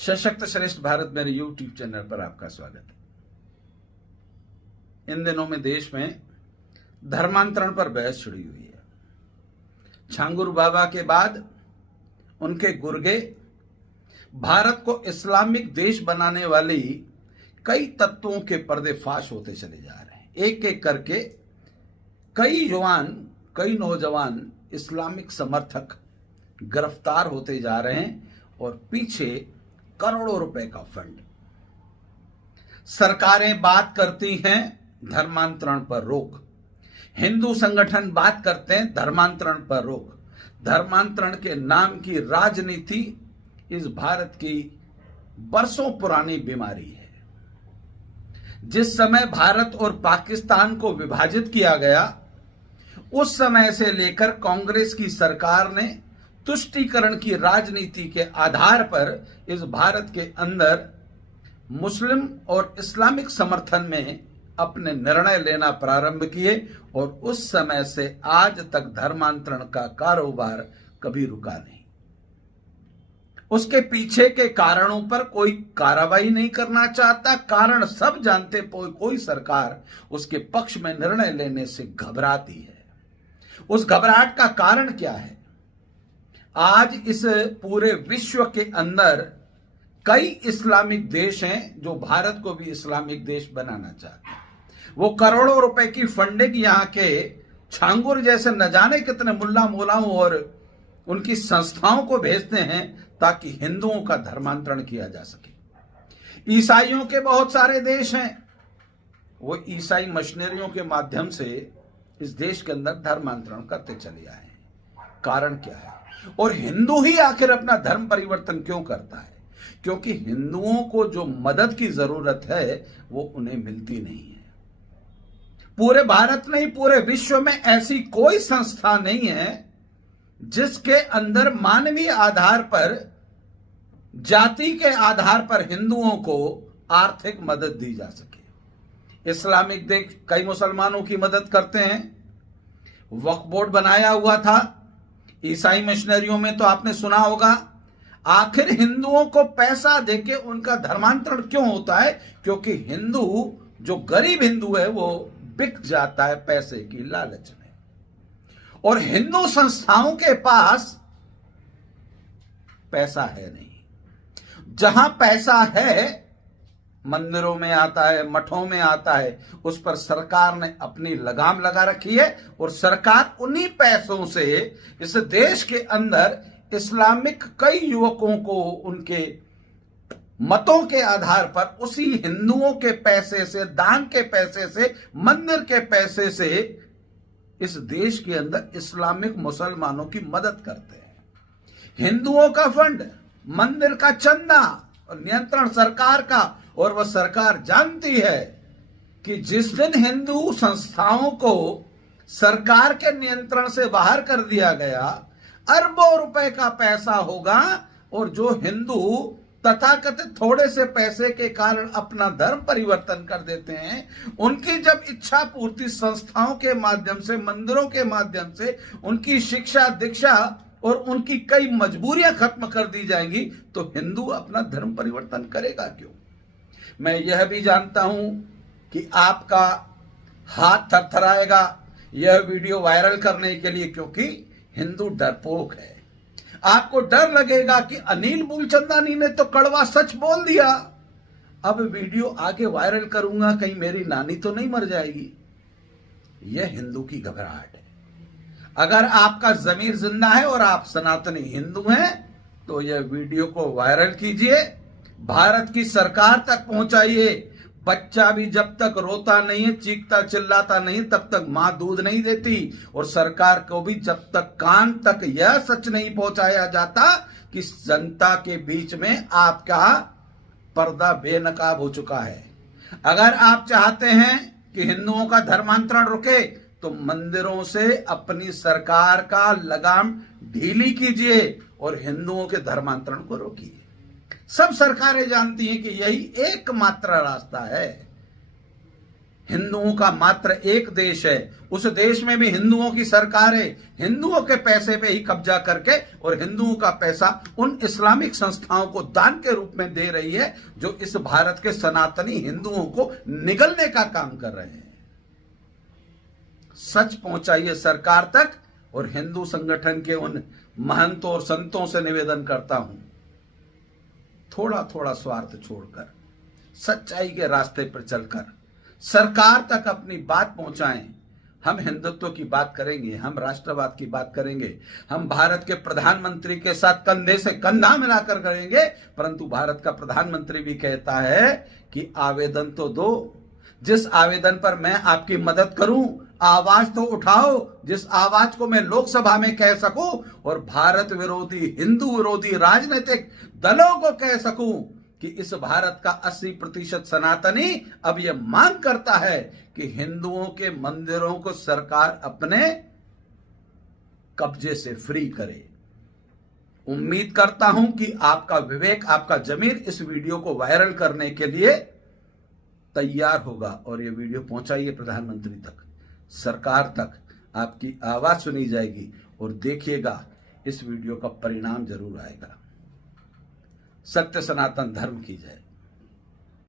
सशक्त श्रेष्ठ भारत मेरे YouTube चैनल पर आपका स्वागत है। इन दिनों में देश में धर्मांतरण पर बहस छिड़ी हुई है। छांगुर बाबा के बाद उनके गुर्गे भारत को इस्लामिक देश बनाने वाली कई तत्वों के पर्देफाश होते चले जा रहे हैं। एक एक करके कई नौजवान इस्लामिक समर्थक गिरफ्तार होते जा रहे हैं और पीछे करोड़ों रुपए का फंड। सरकारें बात करती हैं धर्मांतरण पर रोक, हिंदू संगठन बात करते हैं धर्मांतरण पर रोक। धर्मांतरण के नाम की राजनीति इस भारत की बरसों पुरानी बीमारी है। जिस समय भारत और पाकिस्तान को विभाजित किया गया, उस समय से लेकर कांग्रेस की सरकार ने तुष्टीकरण की राजनीति के आधार पर इस भारत के अंदर मुस्लिम और इस्लामिक समर्थन में अपने निर्णय लेना प्रारंभ किए और उस समय से आज तक धर्मांतरण का कारोबार कभी रुका नहीं। उसके पीछे के कारणों पर कोई कार्रवाई नहीं करना चाहता। कारण सब जानते, कोई सरकार उसके पक्ष में निर्णय लेने से घबराती है। उस घबराहट का कारण क्या है? आज इस पूरे विश्व के अंदर कई इस्लामिक देश हैं जो भारत को भी इस्लामिक देश बनाना चाहते हैं। वो करोड़ों रुपए की फंडिंग यहां के छांगुर जैसे न जाने कितने मुल्ला मोलाओं और उनकी संस्थाओं को भेजते हैं ताकि हिंदुओं का धर्मांतरण किया जा सके। ईसाइयों के बहुत सारे देश हैं, वो ईसाई मशीनरियों के माध्यम से इस देश के अंदर धर्मांतरण करते चले आए हैं। कारण क्या है? और हिंदू ही आखिर अपना धर्म परिवर्तन क्यों करता है? क्योंकि हिंदुओं को जो मदद की जरूरत है वो उन्हें मिलती नहीं है। पूरे भारत नहीं, पूरे विश्व में ऐसी कोई संस्था नहीं है जिसके अंदर मानवीय आधार पर, जाति के आधार पर हिंदुओं को आर्थिक मदद दी जा सके। इस्लामिक देश कई मुसलमानों की मदद करते हैं। वक्फ बोर्ड बनाया हुआ था। ईसाई मिशनरियों में तो आपने सुना होगा। आखिर हिंदुओं को पैसा देके उनका धर्मांतरण क्यों होता है? क्योंकि हिंदू, जो गरीब हिंदू है, वो बिक जाता है पैसे की लालच में। और हिंदू संस्थाओं के पास पैसा है नहीं। जहां पैसा है, मंदिरों में आता है, मठों में आता है, उस पर सरकार ने अपनी लगाम लगा रखी है और सरकार उन्हीं पैसों से इस देश के अंदर इस्लामिक कई युवकों को उनके मतों के आधार पर उसी हिंदुओं के पैसे से, दान के पैसे से, मंदिर के पैसे से इस देश के अंदर इस्लामिक मुसलमानों की मदद करते हैं। हिंदुओं का फंड, मंदिर का चंदा और नियंत्रण सरकार का। और वह सरकार जानती है कि जिस दिन हिंदू संस्थाओं को सरकार के नियंत्रण से बाहर कर दिया गया, अरबों रुपए का पैसा होगा और जो हिंदू तथाकथित थोड़े से पैसे के कारण अपना धर्म परिवर्तन कर देते हैं, उनकी जब इच्छा पूर्ति संस्थाओं के माध्यम से, मंदिरों के माध्यम से, उनकी शिक्षा दीक्षा और उनकी कई मजबूरियां खत्म कर दी जाएंगी, तो हिंदू अपना धर्म परिवर्तन करेगा क्यों? मैं यह भी जानता हूं कि आपका हाथ थरथराएगा यह वीडियो वायरल करने के लिए, क्योंकि हिंदू डरपोक है। आपको डर लगेगा कि अनिल मूलचंदानी ने तो कड़वा सच बोल दिया, अब वीडियो आगे वायरल करूंगा, कहीं मेरी नानी तो नहीं मर जाएगी। यह हिंदू की घबराहट है। अगर आपका जमीर जिंदा है और आप सनातनी हिंदू हैं तो यह वीडियो को वायरल कीजिए, भारत की सरकार तक पहुंचाइए। बच्चा भी जब तक रोता नहीं है, चीखता चिल्लाता नहीं, तब तक मां दूध नहीं देती। और सरकार को भी जब तक कान तक यह सच नहीं पहुंचाया जाता कि जनता के बीच में आपका पर्दा बेनकाब हो चुका है। अगर आप चाहते हैं कि हिंदुओं का धर्मांतरण रुके, तो मंदिरों से अपनी सरकार का लगाम ढीली कीजिए और हिंदुओं के धर्मांतरण को रोकिए। सब सरकारें जानती हैं कि यही एकमात्र रास्ता है। हिंदुओं का मात्र एक देश है, उस देश में भी हिंदुओं की सरकार है, हिंदुओं के पैसे पे ही कब्जा करके और हिंदुओं का पैसा उन इस्लामिक संस्थाओं को दान के रूप में दे रही है जो इस भारत के सनातनी हिंदुओं को निगलने का काम कर रहे हैं। सच पहुंचाइए सरकार तक। और हिंदू संगठन के उन महंतों और संतों से निवेदन करता हूं, थोड़ा थोड़ा स्वार्थ छोड़कर सच्चाई के रास्ते पर चलकर सरकार तक अपनी बात पहुंचाएं। हम हिंदुत्व की बात करेंगे, हम राष्ट्रवाद की बात करेंगे, हम भारत के प्रधानमंत्री के साथ कंधे से कंधा मिलाकर करेंगे, परंतु भारत का प्रधानमंत्री भी कहता है कि आवेदन तो दो, जिस आवेदन पर मैं आपकी मदद करूं, आवाज तो उठाओ, जिस आवाज को मैं लोकसभा में कह सकूं और भारत विरोधी, हिंदू विरोधी राजनीतिक दलों को कह सकूं कि इस भारत का 80% सनातनी अब यह मांग करता है कि हिंदुओं के मंदिरों को सरकार अपने कब्जे से फ्री करे। उम्मीद करता हूं कि आपका विवेक, आपका जमीर इस वीडियो को वायरल करने के लिए तैयार होगा और यह वीडियो पहुंचाइए प्रधानमंत्री तक, सरकार तक। आपकी आवाज सुनी जाएगी और देखिएगा इस वीडियो का परिणाम जरूर आएगा। सत्य सनातन धर्म की जय।